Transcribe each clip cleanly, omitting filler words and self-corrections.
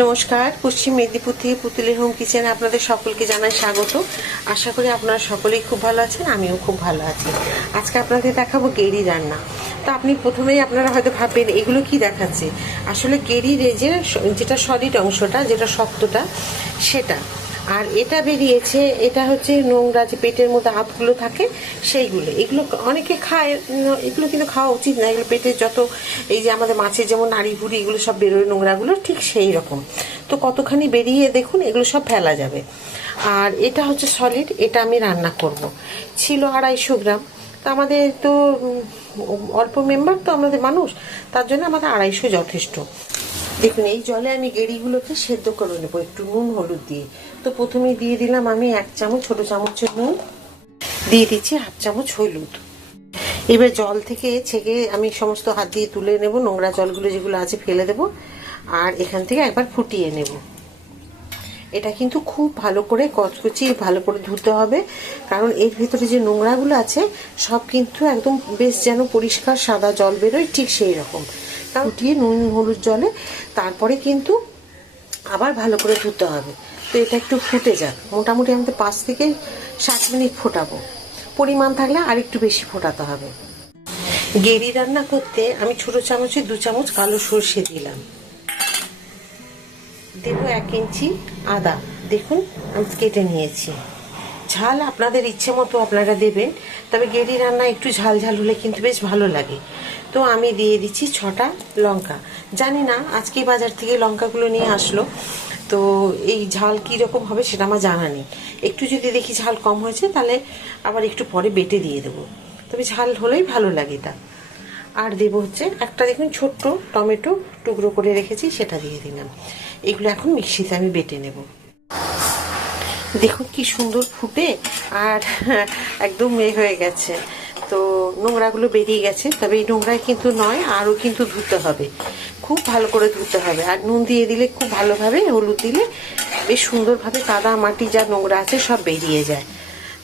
নমস্কার, পশ্চিম মেদিনীপুর থেকে পুতুলের হোম কিচেনে আপনাদের সকলকে জানাই স্বাগত। আশা করি আপনারা সকলেই খুব ভালো আছেন, আমিও খুব ভালো আছি। আজকে আপনাদের দেখাবো গেরি রান্না। তো আপনি প্রথমেই আপনারা হয়তো ভাববেন এগুলো কি দেখাচ্ছে। আসলে গেরির যেটা সলিড অংশটা, যেটা শক্তটা, সেটা। আর এটা বেরিয়েছে, এটা হচ্ছে নোংরা যে পেটের মধ্যে আঁতগুলো থাকে সেইগুলো। এগুলো অনেকে খায়, এগুলো কিন্তু খাওয়া উচিত না। এগুলো পেটের যত এই যে আমাদের মাছের যেমন নাড়ি ভুড়ি এগুলো সব বেরোয় নোংরাগুলো, ঠিক সেই রকম। তো কতখানি বেরিয়ে দেখুন, এগুলো সব ফেলা যাবে। আর এটা হচ্ছে সলিড, এটা আমি রান্না করব। ছিল 250 গ্রাম। তো আমাদের তো অল্প মেম্বার, তো আমাদের মানুষ, তার জন্য আমাদের 250 যথেষ্ট। দেখুন, এই জলে আমি গেরিগুলোকে সেদ্ধ করে নেবো একটু নুন হলুদ দিয়ে। তো প্রথমেই দিয়ে দিলাম আমি 1 চামচ, ছোট চামচের নুন, দিয়ে দিচ্ছি 1/2 চামচ হলুদ। এবার জল থেকে ছেঁকে আমি সমস্ত হাত দিয়ে তুলে নেব, নোংরা জলগুলো যেগুলো আছে ফেলে দেব। আর এখান থেকে একবার ফুটিয়ে নেব। এটা কিন্তু খুব ভালো করে কচকচি ভালো করে ধুতে হবে, কারণ এর ভিতরে যে নোংরাগুলো আছে সব কিন্তু একদম বেশ যেন পরিষ্কার সাদা জল বেরোয়, ঠিক সেই রকম। ফুটিয়ে নুন হলুদ জলে তারপরে কিন্তু আবার ভালো করে ধুতে হবে। তো এটা একটু ফুটে যাক, মোটামুটি আমাদের 5 থেকে 7 মিনিট ফোটাবো। পরিমাণ থাকলে আর একটু বেশি ফোটাতে হবে। গেরি রান্না করতে আমি ছোট চামচে 2 চামচ কালো সর্ষে দিলাম। দেব 1 ইঞ্চি আদা, দেখুন আমি কেটে নিয়েছি। ঝাল আপনাদের ইচ্ছে মতো আপনারা দেবেন, তবে গেরি রান্না একটু ঝাল ঝাল হলে কিন্তু বেশ ভালো লাগে। তো আমি দিয়ে দিচ্ছি 6টা লঙ্কা। জানি না আজকে বাজার থেকে লঙ্কাগুলো নিয়ে আসলো, তো এই ঝাল কীরকম হবে সেটা আমার জানা নেই। একটু যদি দেখি ঝাল কম হয়েছে তাহলে আবার একটু পরে বেটে দিয়ে দেবো, তবে ঝাল হলেই ভালো লাগে তা। আর দেবো হচ্ছে একটা, দেখুন ছোট্ট টমেটো টুকরো করে রেখেছি, সেটা দিয়ে দিলাম। এগুলো এখন মিক্সিতে আমি বেটে নেব। দেখুন কি সুন্দর ফুটে আর একদম হয়ে গেছে। তো নোংরাগুলো বেরিয়ে গেছে, তবে এই নোংরায় কিন্তু নয়, আরও কিন্তু ধুতে হবে, খুব ভালো করে ধুতে হবে। আর নুন দিয়ে দিলে খুব ভালোভাবে, হলুদ দিলে বেশ সুন্দরভাবে কাদা মাটি যা নোংরা আছে সব বেরিয়ে যায়।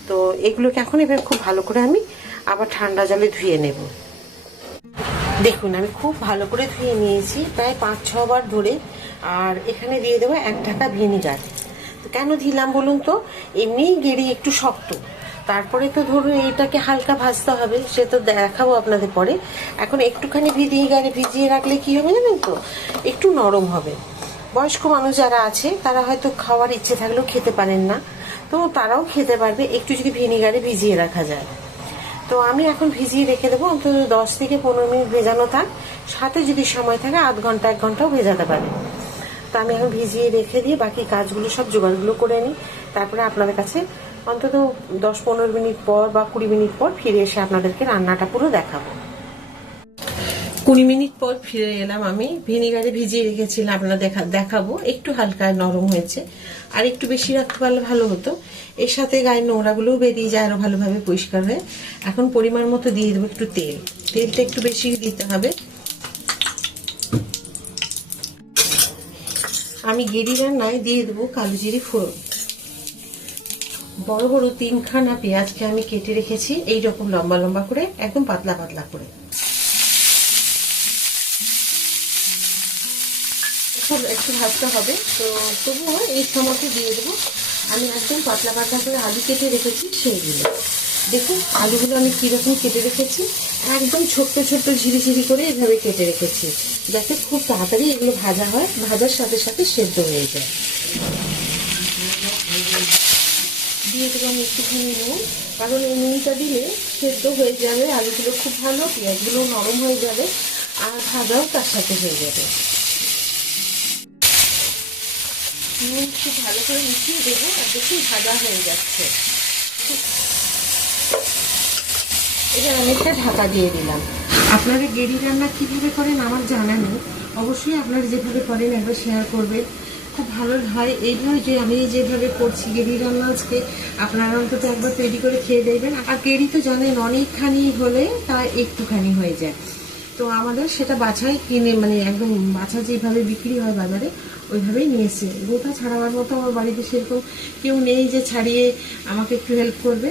তো এগুলোকে এখন এবার খুব ভালো করে আমি আবার ঠান্ডা জলে ধুয়ে নেব। দেখুন আমি খুব ভালো করে ধুয়ে নিয়েছি, প্রায় 5-6 বার ধরে। আর এখানে দিয়ে দেবো 1 ঢাকা ভিনিগার। তো কেন দিলাম বলুন তো, এমনিই গেরি একটু শক্ত, তারপরে তো ধরুন এইটাকে হালকা ভাজতে হবে, সে তো দেখাবো আপনাদের পরে। এখন একটুখানি ভিনিগারে ভিজিয়ে রাখলে কি হবে জানেন তো, একটু নরম হবে। বয়স্ক মানুষ যারা আছে তারা হয়তো খাওয়ার ইচ্ছে থাকলেও খেতে পারেন না, তো তারাও খেতে পারবে একটু যদি ভিনিগারে ভিজিয়ে রাখা যায়। তো আমি এখন ভিজিয়ে রেখে দেবো, অন্তত 10 থেকে 15 মিনিট ভেজানো থাক। সাথে যদি সময় থাকে আধ ঘন্টা 1 ঘন্টাও ভেজাতে পারে। তো আমি এখন ভিজিয়ে রেখে দিয়ে বাকি কাজগুলো সব জোগাড়গুলো করে নিই। তারপরে আপনাদের কাছে অন্তত 10-15 মিনিট পর বা 20 মিনিট পর ফিরে এসে আপনাদেরকে রান্নাটা পুরো দেখাবো। 20 মিনিট পর ফিরে এলাম আমি। ভিনিগারে ভিজিয়ে রেখেছিলাম, আপনারা দেখাবো। একটু হালকা নরম হয়েছে, আর একটু বেশি রাখতে পারলে ভালো হতো। এর সাথে গায়ের নোংরাগুলোও বেরিয়ে যায় আরো ভালোভাবে পরিষ্কার হয়ে। এখন পরিমাণ মতো দিয়ে দেবো একটু তেল। তেলটা একটু বেশি দিতে হবে। আমি গেরি রান্নায় দিয়ে দেবো কালো জিরে ফোড়ন। বড় বড় 3খানা পেঁয়াজকে আমি কেটে রেখেছি এইরকম লম্বা লম্বা করে, একদম পাতলা পাতলা করে। খুব একটু ভাজতে হবে, তো তবুও এই সময়তে দিয়ে দেবো আমি একদম পাতলা পাতলা করে আলু কেটে রেখেছি সেইগুলো। দেখুন আলুগুলো আমি কীরকম কেটে রেখেছি, একদম ছোট্ট ছোট্ট ঝিরি ঝিরি করে এভাবে কেটে রেখেছি, যাতে খুব তাড়াতাড়ি এগুলো ভাজা হয়, ভাজার সাথে সাথে সেদ্ধ হয়ে যায়। দিয়ে দেবো আমি একটুখানি নুন, কারণ এই নুনটা দিলে সেদ্ধ হয়ে যাবে আলুগুলো খুব ভালো, পেঁয়াজগুলো নরম হয়ে যাবে, আর ভাজাও তার সাথে হয়ে যাবে। নুন খুব ভালো করে মিশিয়ে দেবো, আর দেখুন ভাজা হয়ে যাচ্ছে। এবার আমি একটা ঢাকা দিয়ে দিলাম। আপনারা গেরি রান্না কীভাবে করেন আমার জানা নেই, অবশ্যই আপনারা যেভাবে করেন একবার শেয়ার করবেন, খুব ভালো হয়। এইভাবে যে আমি যেভাবে করছি গেরি রান্না, আজকে আপনারা অন্তত একবার তৈরি করে খেয়ে দেখবেন। আর গেরি তো জানেন অনেকখানি হলে তা একটুখানি হয়ে যায়, তো আমাদের সেটা বাছাই কিনে, মানে একদম বাছা যেভাবে বিক্রি হয় বাজারে ওইভাবেই নিয়েছে। গোটা ছাড়াবার মতো আমার বাড়িতে সেরকম কেউ নেই যে ছাড়িয়ে আমাকে একটু হেল্প করবে,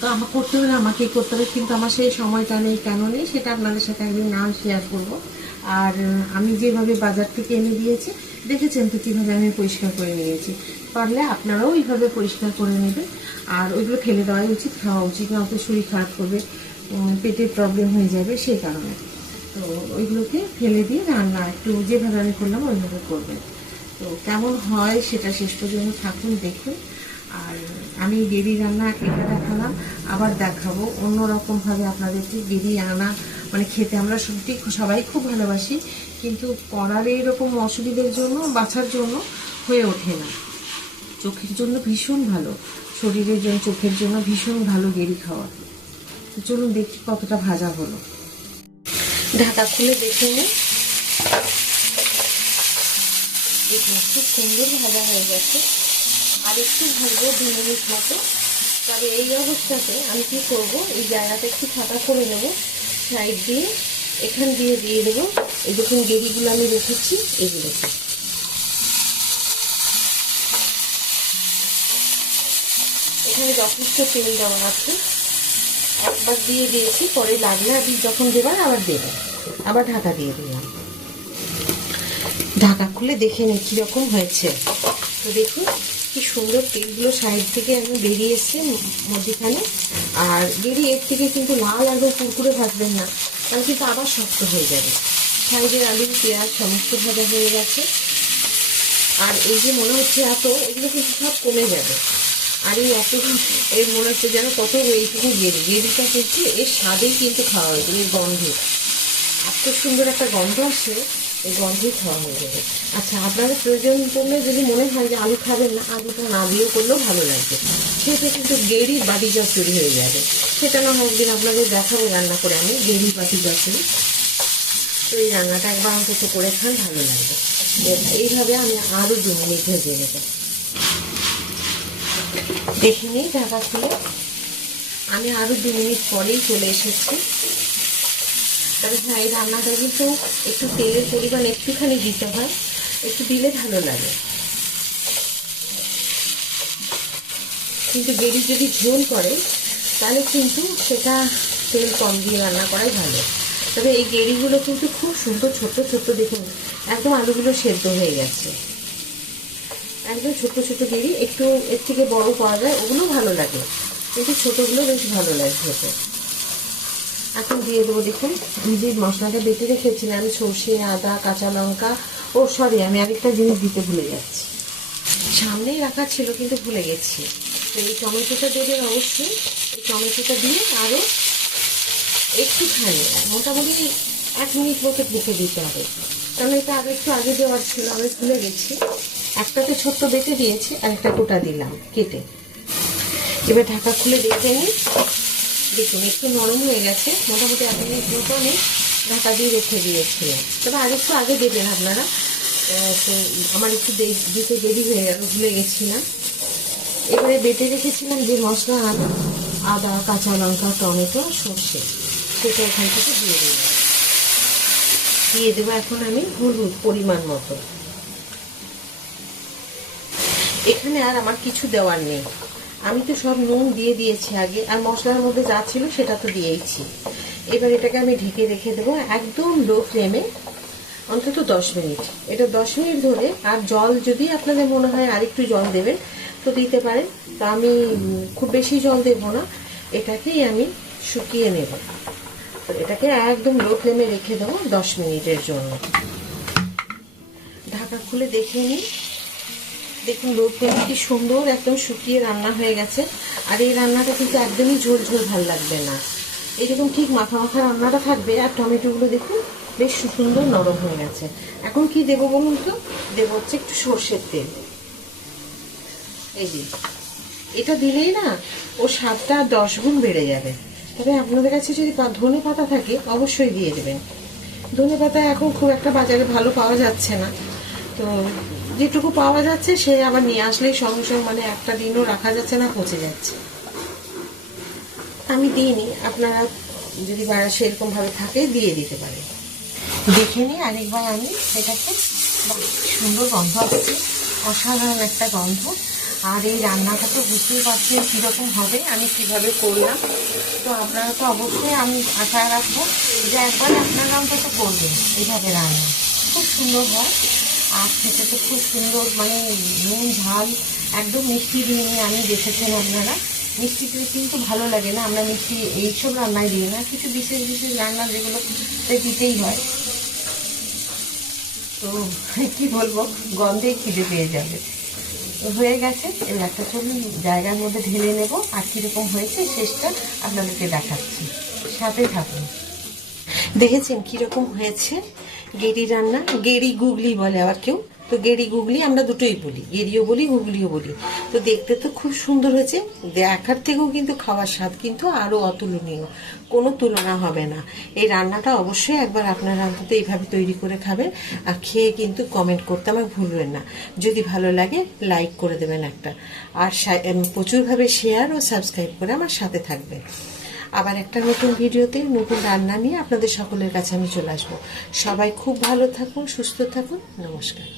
তো আমার করতে হলে আমাকেই করতে হবে, কিন্তু আমার সেই সময়টা নেই। কেন নেই সেটা আপনাদের সাথে একদিন নাম শেয়ার করবো। আর আমি যেভাবে বাজার থেকে এনে দিয়েছি দেখেছেন তো কীভাবে আমি পরিষ্কার করে নিয়েছি। পারলে আপনারাও এইভাবে পরিষ্কার করে নেবেন। আর ওইগুলো ফেলে দেওয়াই উচিত, খাওয়া উচিত না, তো শরীর খারাপ করবে, পেটের প্রবলেম হয়ে যাবে সেই কারণে। তো ওইগুলোকে ফেলে দিয়ে রান্না একটু যেভাবে আমি করলাম ওইভাবে করবেন। তো কেমন হয় সেটা শেষ পর্যন্ত থাকুন, দেখুন। আর আমি গেরি রান্না এটা দেখালাম, আবার দেখাবো অন্যরকমভাবে আপনাদেরকে গেরি রান্না। মানে খেতে আমরা সবাই খুব ভালোবাসি, কিন্তু করার এইরকম অসুবিধার জন্য বাছার জন্য হয়ে ওঠে না। চোখের জন্য ভীষণ ভালো, শরীরের জন্য চোখের জন্য ভীষণ ভালো গেরি খাওয়া। তো চলুন দেখি কতটা ভাজা হলো। ঢাকা খুলে দেখে নিই, দেখুন খুব সুন্দর ভাজা হয়ে গেছে। আর একটু ভাজবো 2 মিনিট মতো। তবে এই অবস্থাতে আমি কি করব, এই জায়গাটা একটু ফাঁকা করে নেব, সাইড দিয়ে এখান দিয়ে দিয়ে দেবো এই দেখুন গেরিগুলো আমি রেখেছি এগুলোকে। এখানে যথেষ্ট তেল দেওয়া আছে, একবার দিয়ে দিয়েছি, পরে লাগলে আপনি যখন দেবেন আবার দেবেন। আবার ঢাকা দিয়ে দিলাম। ঢাকা খুলে দেখে নিই কীরকম হয়েছে। তো দেখুন কি সুন্দর তেলগুলো সাইড থেকে আমি বেরিয়ে এসছে মধ্যখানে। আর গেরি এর থেকে কিন্তু লাল একদম কুরকুরে ভাজবেন না, তাহলে কিন্তু আবার শক্ত হয়ে যাবে। সাইডের আলু পেঁয়াজ সমস্ত ভাজা হয়ে গেছে। আর এই যে মনে হচ্ছে এত, এগুলো কিন্তু সব কমে যাবে। আর এই এত এর মনে হচ্ছে যেন কত এইটুকু গেরিটা কিন্তু এর স্বাদেই কিন্তু খাওয়া হয়ে যাবে। এই গন্ধে এত সুন্দর একটা গন্ধ আসে, এই গন্ধেই খাওয়া হয়ে যাবে। আচ্ছা, আপনাদের প্রয়োজন পড়লে যদি মনে হয় যে আলু খাবেন না, আলুটা না দিয়েও করলেও ভালো লাগবে। সেটা কিন্তু গেরি বাটি চচ্চড়ি হয়ে যাবে। সেটা না হোক দিন আপনাদের দেখাবো রান্না করে আমি গেরি বাটি চচ্চড়ি। তো এই রান্নাটা একবার অন্তত করে খান, ভালো লাগবে। এইভাবে আমি আরও 2 মিনিট ভেজে নেব। দেখে নিই ঢাকা খুলে, আমি আরও 2 মিনিট পরেই চলে এসেছি। তবে হ্যাঁ, এই রান্নাটা কিন্তু একটু তেলের পরিমাণ একটুখানি দিতে হয়, একটু দিলে ভালো লাগে। কিন্তু গেরি যদি ঝোল করে তাহলে কিন্তু সেটা তেল কম দিয়ে রান্না করাই ভালো। তবে এই গেরিগুলো কিন্তু খুব সুন্দর ছোট ছোট, দেখুন একদম আলুগুলো সেদ্ধ হয়ে গেছে। একদম ছোট ছোট গেরি, একটু এর থেকে বড় পাওয়া যায়, ওগুলো ভালো লাগে, কিন্তু ছোটগুলো বেশ ভালো লাগে খেতে। এখন দিয়ে দেবো, দেখুন যে মশলাটা বেটে রেখেছিলাম, আমি সর্ষে আদা কাঁচা লঙ্কা, ও সরি আমি আরেকটা জিনিস দিতে ভুলে যাচ্ছি, সামনেই রাখা ছিল কিন্তু ভুলে গেছি। তো এই টমেটোটা দেবেন অবশ্যই। এই টমেটোটা দিয়ে আরও একটুখানি মোটামুটি 1 মিনিট মতো ঢেকে দিতে হবে, কারণ এটা আরও একটু আগে দেওয়ার ছিল, আমি ভুলে গেছি। একটাতে ছোট্ট বেটে দিয়েছি আর একটা গোটা দিলাম কেটে। এবার ঢাকা খুলে দেখে নিই, দেখুন একটু নরম হয়ে গেছে। মোটামুটি 1 মিনিট মতো আমি ঢাকা দিয়ে রেখে দিয়েছিলাম। তবে আর একটু আগে দেবেন আপনারা, তো আমার একটু দিতে দেরি হয়ে গেল, ভুলে গেছিলাম। এবারে বেটে রেখেছিলাম যে মশলা, আদা কাঁচা লঙ্কা টমেটো সর্ষে, সেটা এখান থেকে দিয়ে দেবো। এখন আমি হলুদ পরিমাণ মতো। এখানে আর আমার কিছু দেওয়ার নেই, আমি তো সব নুন দিয়ে দিয়েছি আগে, আর মশলার মধ্যে যা ছিল সেটা তো দিয়েইছি। এবার এটাকে আমি ঢেকে রেখে দেবো একদম লো ফ্লেমে, অন্তত 10 মিনিট। এটা 10 মিনিট ধরে, আর জল যদি আপনাদের মনে হয় আর একটু জল দেবেন তো দিতে পারেন। তো আমি খুব বেশি জল দেব না, এটাকেই আমি শুকিয়ে নেব। তো এটাকে একদম লো ফ্লেমে রেখে দেবো 10 মিনিটের জন্য। ঢাকা খুলে দেখে নিই, দেখুন লো ফ্লেমে কি সুন্দর একদম শুকিয়ে রান্না হয়ে গেছে। আর এই রান্নাটা কিন্তু একদমই ঝোল ঝোল ভাল লাগবে না, এরকম ঠিক মাখা মাখা রান্নাটা থাকবে। আর টমেটোগুলো দেখুন বেশ সুন্দর নরম হয়ে গেছে। এখন কি দেবো বলুন তো, দেবো হচ্ছে একটু সর্ষের তেল। এই যে এটা দিলেই না ও স্বাদটা 10 গুণ বেড়ে যাবে। তবে আপনাদের কাছে যদি ধনে পাতা থাকে অবশ্যই দিয়ে দেবেন। ধনে পাতা এখন খুব একটা বাজারে ভালো পাওয়া যাচ্ছে না, তো যেটুকু পাওয়া যাচ্ছে সে আবার নিয়ে আসলেই সঙ্গে সঙ্গে, মানে একটা দিনও রাখা যাচ্ছে না, পচে যাচ্ছে। আমি দিইনি, আপনারা যদি সেরকম ভাবে থাকে দিয়ে দিতে পারেন। দেখে নিই আরেকবার আমি এটাকে, সুন্দর গন্ধ আসছে, অসাধারণ একটা গন্ধ। আর এই রান্নাটা তো বুঝতেই পারছেন কীরকম হবে, আমি কিভাবে করলাম। তো আপনারা তো অবশ্যই আমি আশা রাখবো যে একবার আপনারা অন্তত করবেন এইভাবে রান্না, খুব সুন্দর হয়। আর খেতে তো খুব সুন্দর, মানে নুন ঝাল একদম মিষ্টি দিয়ে নিয়ে আমি দেখেছেন আপনারা। মিষ্টি দিয়ে কিন্তু ভালো লাগে না, আমরা মিষ্টি এইসব রান্নায় দিই না, কিছু বিশেষ বিশেষ রান্না যেগুলোতে দিতেই হয়। তো কি বলবো, গন্ধে খিদে পেয়ে যাবে। তো হয়ে গেছে, এবার একটা চলুন জায়গার মধ্যে ঢেলে নেব, আর কীরকম হয়েছে শেষটা আপনাদেরকে দেখাচ্ছি, সাথে থাকুন। দেখেছেন কীরকম হয়েছে গেরি রান্না, গেরি গুগলি বলে আবার কেউ, তো গেরি গুগলি আমরা দুটোই বলি, গেরিও বলি গুগলিও বলি। তো দেখতে তো খুব সুন্দর হয়েছে, দেখার থেকেও কিন্তু খাওয়ার স্বাদ কিন্তু আরও অতুলনীয়, কোনো তুলনা হবে না। এই রান্নাটা অবশ্যই একবার আপনারা অন্তত এইভাবে তৈরি করে খাবেন, আর খেয়ে কিন্তু কমেন্ট করতে আমার ভুলবেন না। যদি ভালো লাগে লাইক করে দেবেন একটা, আর প্রচুরভাবে শেয়ার ও সাবস্ক্রাইব করে আমার সাথে থাকবেন। আবার একটা নতুন ভিডিওতে নতুন রান্না নিয়ে আপনাদের সকলের কাছে আমি চলে আসবো। সবাই খুব ভালো থাকুন, সুস্থ থাকুন, নমস্কার।